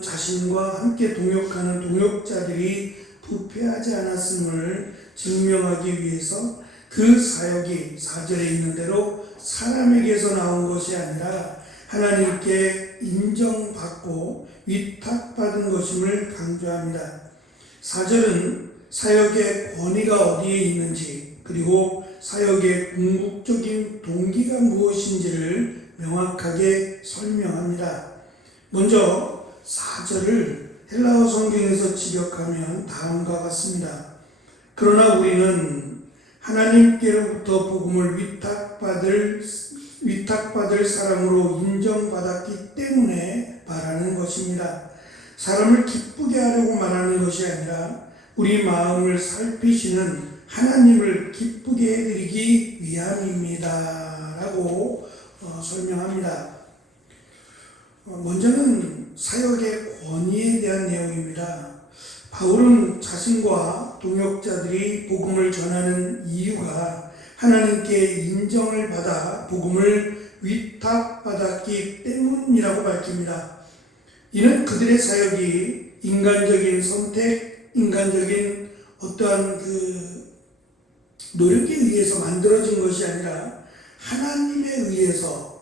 바울은 자신과 함께 동역하는 동역자들이 부패하지 않았음을 증명하기 위해서 그 사역이 4절에 있는 대로 사람에게서 나온 것이 아니라 하나님께 인정받고 위탁받은 것임을 강조합니다. 4절은 사역의 권위가 어디에 있는지, 그리고 사역의 궁극적인 동기가 무엇인지를 명확하게 설명합니다. 먼저 4절을 헬라어 성경에서 직역하면 다음과 같습니다. 그러나 우리는 하나님께로부터 복음을 위탁받을 사람으로 인정받았기 때문에 말하는 것입니다. 사람을 기쁘게 하려고 말하는 것이 아니라 우리 마음을 살피시는 하나님을 기쁘게 해드리기 위함입니다. 라고 설명합니다. 먼저는 사역의 권위에 대한 내용입니다. 바울은 자신과 동역자들이 복음을 전하는 이유가 하나님께 인정을 받아 복음을 위탁받았기 때문이라고 밝힙니다. 이는 그들의 사역이 인간적인 선택, 인간적인 어떠한 노력에 의해서 만들어진 것이 아니라 하나님에 의해서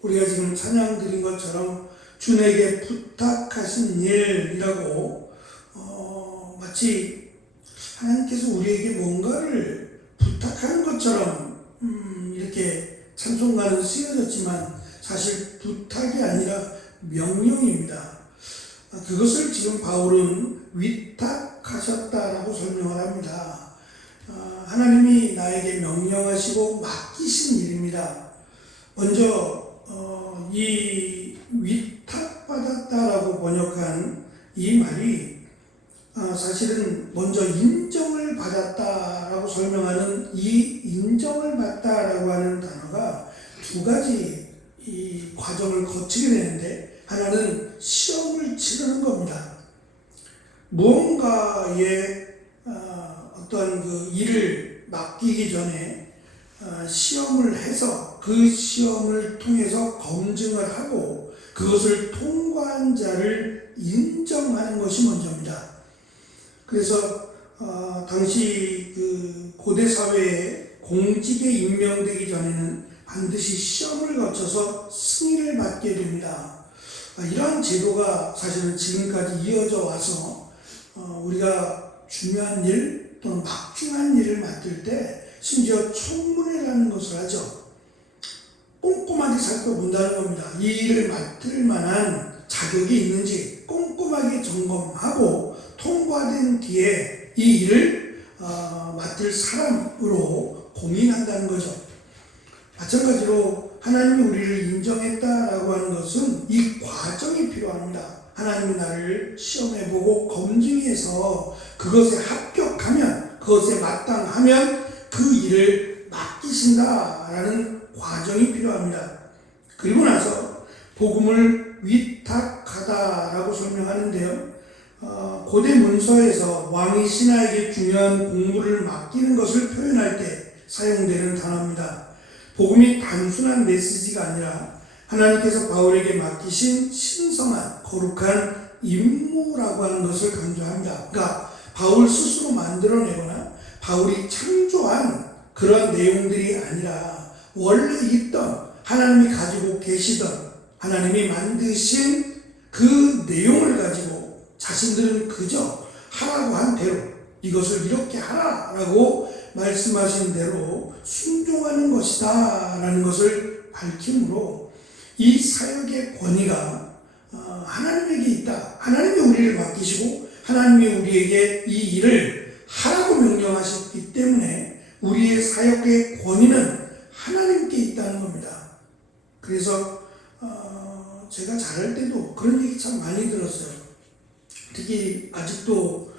우리가 지금 찬양 드린 것처럼 주에게 부탁하신 일이라고 마치 하나님께서 우리에게 뭔가를 부탁하는 것처럼 이렇게 찬송가는 쓰여졌지만 사실 부탁이 아니라 명령입니다. 그것을 지금 바울은 위탁하셨다라고 설명을 합니다. 하나님이 나에게 명령하시고 맡기신 일입니다. 먼저 이 위탁받았다라고 번역한 이 말이 사실은 먼저 인정을 받았다라고 설명하는 이 인정을 받다라고 하는 단어가 두 가지 이 과정을 거치게 되는데, 하나는 시험을 치르는 겁니다. 무언가의 어떤 그 일을 맡기기 전에 시험을 해서 그 시험을 통해서 검증을 하고 그것을 통과한 자를 인정하는 것이 먼저입니다. 그래서 당시 그 고대 사회에 공직에 임명되기 전에는 반드시 시험을 거쳐서 승인을 받게 됩니다. 이러한 제도가 사실은 지금까지 이어져 와서 우리가 중요한 일 또는 막중한 일을 맡을 때 심지어 청문회라는 것을 하죠. 꼼꼼하게 살펴본다는 겁니다. 이 일을 맡을 만한 자격이 있는지 꼼꼼하게 점검하고 통과된 뒤에 이 일을 맡을 사람으로 공인한다는 거죠. 마찬가지로 하나님이 우리를 인정했다라고 하는 것은 이 과정이 필요합니다. 하나님이 나를 시험해보고 검증해서 그것에 합격하면, 그것에 마땅하면 그 일을 맡기신다라는 과정이 필요합니다. 그리고 나서 복음을 위탁하다라고 설명하는데요. 고대 문서에서 왕이 신하에게 중요한 공무를 맡기는 것을 표현할 때 사용되는 단어입니다. 복음이 단순한 메시지가 아니라 하나님께서 바울에게 맡기신 신성한 거룩한 임무라고 하는 것을 강조합니다. 그러니까 바울 스스로 만들어내거나 바울이 창조한 그런 내용들이 아니라 원래 있던, 하나님이 가지고 계시던, 하나님이 만드신 그 내용을 가지고 자신들은 그저 하라고 한 대로, 이것을 이렇게 하라라고 말씀하신 대로 순종하는 것이다 라는 것을 밝힘으로 이 사역의 권위가 하나님에게 있다. 하나님이 우리를 맡기시고 하나님이 우리에게 이 일을 하라고 명령하셨기 때문에 우리의 사역의 권위는 하나님께 있다는 겁니다. 그래서 제가 자랄 때도 그런 얘기 참 많이 들었어요. 특히 아직도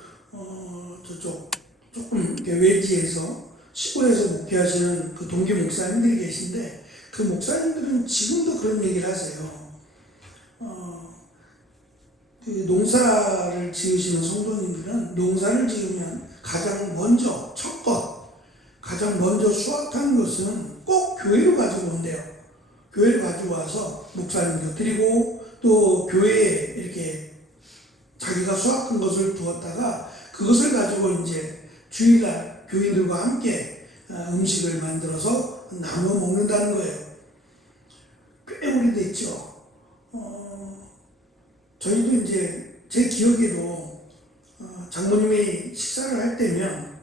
조금 외지에서 시골에서 목회하시는 그 동기 목사님들이 계신데, 그 목사님들은 지금도 그런 얘기를 하세요. 그 농사를 지으시는 성도님들은 농사를 지으면 가장 먼저 가장 먼저 수확한 것은 꼭 교회로 가지고 온대요. 교회로 가지고 와서 목사님도 드리고 또 교회에 이렇게 자기가 수확한 것을 두었다가 그것을 가지고 이제 주일날 교인들과 함께 음식을 만들어서 나누어 먹는다는 거예요. 꽤 오래됐죠. 저희도 이제 제 기억에도 장모님이 식사를 할 때면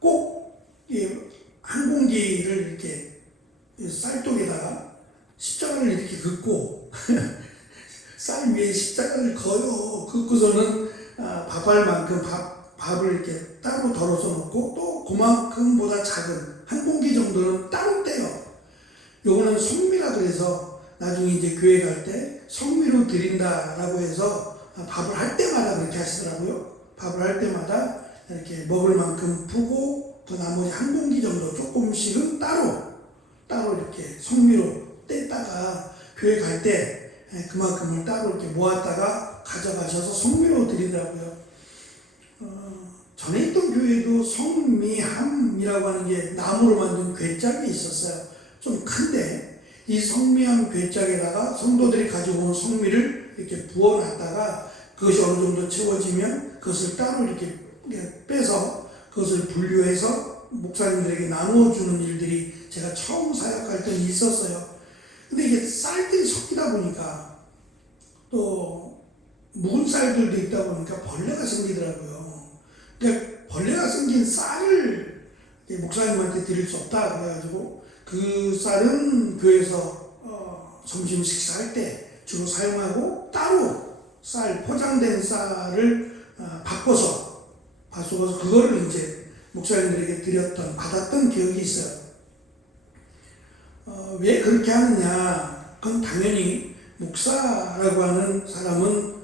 꼭 한 공기를 이렇게 쌀독에다가 십자가를 이렇게 긋고 쌀 위에 십자가를 거요. 긋고서는 밥할 만큼 밥을 이렇게 따로 덜어서 놓고 또 그만큼보다 작은 한 공기 정도는 따로 떼요. 요거는 성미라 그래서 나중에 이제 교회 갈 때 성미로 드린다라고 해서 밥을 할 때마다 그렇게 하시더라고요. 밥을 할 때마다 이렇게 먹을 만큼 푸고 또 나머지 한 공기 정도 조금씩은 따로 이렇게 성미로 뗐다가 교회 갈 때 그만큼을 따로 이렇게 모았다가 가져가셔서 성미로 드리더라고요. 전에 있던 교회도 성미함이라고 하는 게 나무로 만든 괴짝이 있었어요. 좀 큰데 이 성미함 괴짝에다가 성도들이 가지고 온 성미를 이렇게 부어놨다가 그것이 어느 정도 채워지면 그것을 따로 이렇게 빼서 그것을 분류해서 목사님들에게 나누어주는 일들이 제가 처음 사역할 때 있었어요. 근데 이게 쌀들이 섞이다 보니까 또 묵은 쌀들도 있다 보니까 벌레가 생기더라고요. 그러니까 벌레가 생긴 쌀을 목사님한테 드릴 수 없다 그래가지고 그 쌀은 교회에서 점심 식사할 때 주로 사용하고 따로 쌀 포장된 쌀을 바꿔서 그거를 이제 목사님들에게 받았던 기억이 있어요. 왜 그렇게 하느냐? 그건 당연히 목사라고 하는 사람은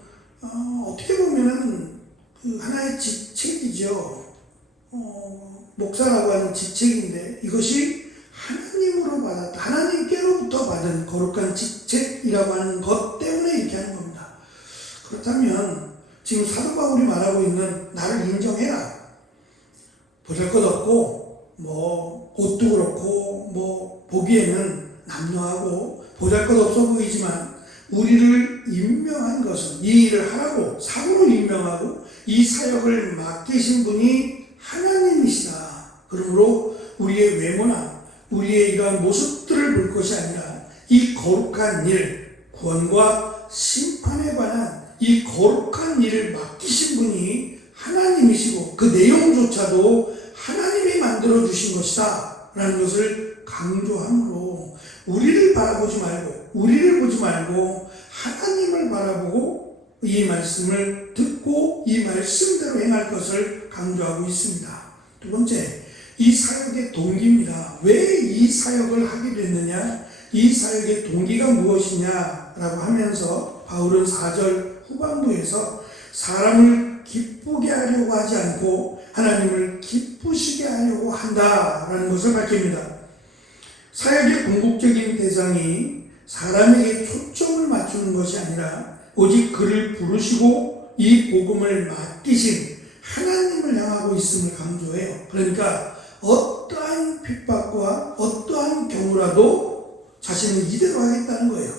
어떻게 보면은 그 하나의 직책이죠. 목사라고 하는 직책인데 이것이 하나님께로부터 받은 거룩한 직책이라고 하는 것 때문에 이렇게 하는 겁니다. 그렇다면 지금 사도 바울이 말하고 있는 나를 인정해라. 보잘것없고 옷도 그렇고 보기에는 남녀하고 보잘것없어 보이지만 우리를 임명한 것은 이 일을 하라고 사도로 임명하고 이 사역을 맡기신 분이 하나님이시다. 그러므로 우리의 외모나 우리의 이러한 모습들을 볼 것이 아니라 이 거룩한 일, 구원과 심판에 관한 이 거룩한 일을 맡기신 분이 하나님이시고 그 내용조차도 하나님이 만들어주신 것이다 라는 것을 강조함으로 우리를 보지 말고 하나님을 바라보고 이 말씀을 듣고 이 말씀대로 행할 것을 강조하고 있습니다. 두 번째, 이 사역의 동기입니다. 왜 이 사역을 하게 됐느냐? 이 사역의 동기가 무엇이냐라고 하면서 바울은 4절 후반부에서 사람을 기쁘게 하려고 하지 않고 하나님을 기쁘시게 하려고 한다라는 것을 밝힙니다. 사역의 궁극적인 대상이 사람에게 초점을 맞추는 것이 아니라 오직 그를 부르시고 이 복음을 맡기신 하나님을 향하고 있음을 강조해요. 그러니까 어떠한 핍박과 어떠한 경우라도 자신은 이대로 하겠다는 거예요.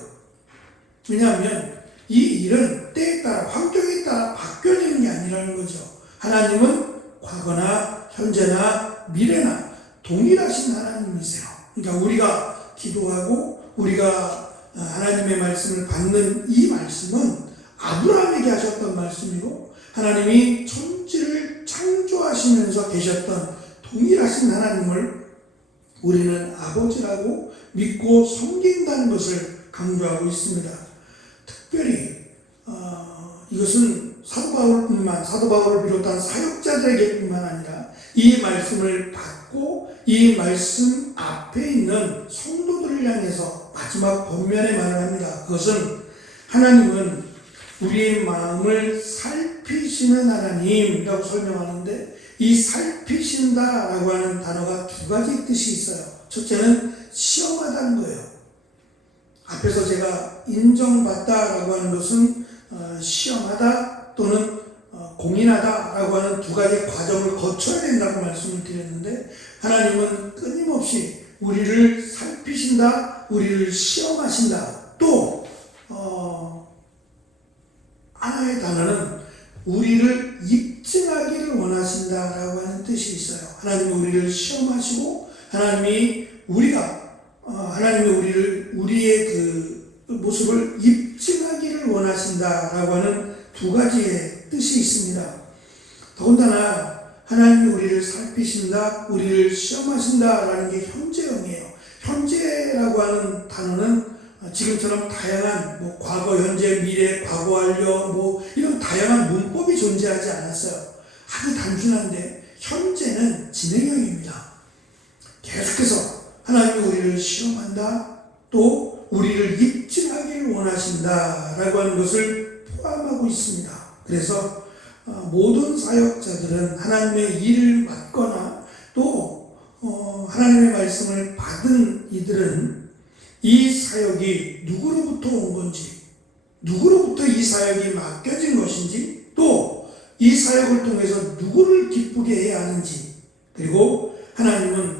왜냐하면 이 일은 때에 따라 환경에 따라 바뀌어지는 게 아니라는 거죠. 하나님은 과거나 현재나 미래나 동일하신 하나님이세요. 그러니까 우리가 기도하고 우리가 하나님의 말씀을 받는 이 말씀은 아브라함에게 하셨던 말씀이고 하나님이 천지를 창조하시면서 계셨던 동일하신 하나님을 우리는 아버지라고 믿고 섬긴다는 것을 강조하고 있습니다. 특별히 이것은 사도 바울을 비롯한 사역자들에게뿐만 아니라 이 말씀을 받고 이 말씀 앞에 있는 성도들을 향해서 마지막 본면에 말을 합니다. 그것은 하나님은 우리의 마음을 살피시는 하나님이라고 설명하는데 이 살피신다라고 하는 단어가 두 가지 뜻이 있어요. 첫째는 시험하다는 거예요. 앞에서 제가 인정받다라고 하는 것은 시험하다 또는 공인하다라고 하는 두 가지 과정을 거쳐야 된다고 말씀을 드렸는데 하나님은 끊임없이 우리를 살피신다, 우리를 시험하신다. 또 하나의 단어는 우리를 입증하기를 원하신다라고 하는 뜻이 있어요. 하나님이 우리를 시험하시고 하나님이 우리의 그 모습을 입증하기를 원하신다라고 하는 두 가지의 뜻이 있습니다. 더군다나 하나님이 우리를 살피신다, 우리를 시험하신다라는 게 현재형이에요. 현재라고 하는 단어는 지금처럼 다양한 과거, 현재, 미래, 과거 완료 이런 다양한 문법이 존재하지 않았어요. 아주 단순한데 현재는 진행형입니다. 계속해서 하나님이 우리를 시험한다, 또 우리를 입증하기를 원하신다라고 하는 것을 포함하고 있습니다. 그래서 모든 사역자들은 하나님의 일을 맡거나 또 하나님의 말씀을 받은 이들은 이 사역이 누구로부터 온 건지, 누구로부터 이 사역이 맡겨진 것인지, 또 이 사역을 통해서 누구를 기쁘게 해야 하는지, 그리고 하나님은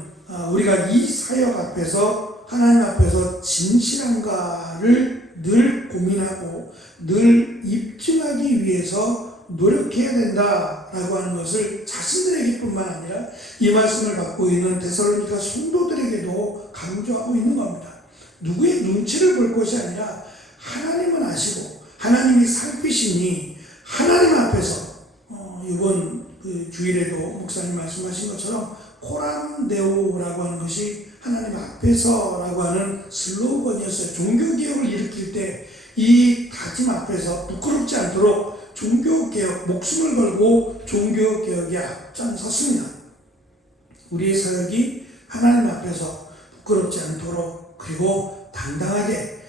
우리가 이 사역 앞에서 하나님 앞에서 진실한가를 늘 고민하고 늘 입증하기 위해서 노력해야 된다라고 하는 것을 자신들에게뿐만 아니라 이 말씀을 받고 있는 데살로니가 성도들에게도 강조하고 있는 겁니다. 누구의 눈치를 볼 것이 아니라 하나님은 아시고 하나님이 살피시니 하나님 앞에서 이번 그 주일에도 목사님 말씀하신 것처럼 코람데오라고 하는 것이 하나님 앞에서라고 하는 슬로건이었어요. 종교개혁을 일으킬 때 이 다짐 앞에서 부끄럽지 않도록 종교개혁, 목숨을 걸고 종교개혁에 앞장섰습니다. 우리의 사역이 하나님 앞에서 부끄럽지 않도록, 그리고 당당하게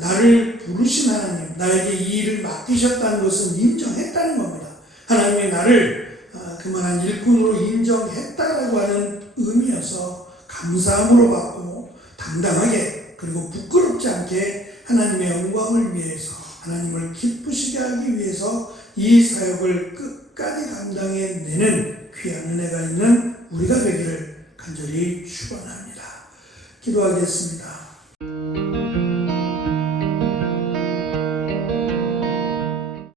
나를 부르신 하나님, 나에게 이 일을 맡기셨다는 것은 인정했다는 겁니다. 하나님이 나를 그만한 일꾼으로 인정했다라고 하는 의미여서 감사함으로 받고 당당하게, 그리고 부끄럽지 않게 하나님의 영광을 위해서, 하나님을 기쁘시게 하기 위해서 이 사역을 끝까지 감당해내는 귀한 은혜가 있는 우리가 되기를 간절히 축원합니다. 기도하겠습니다.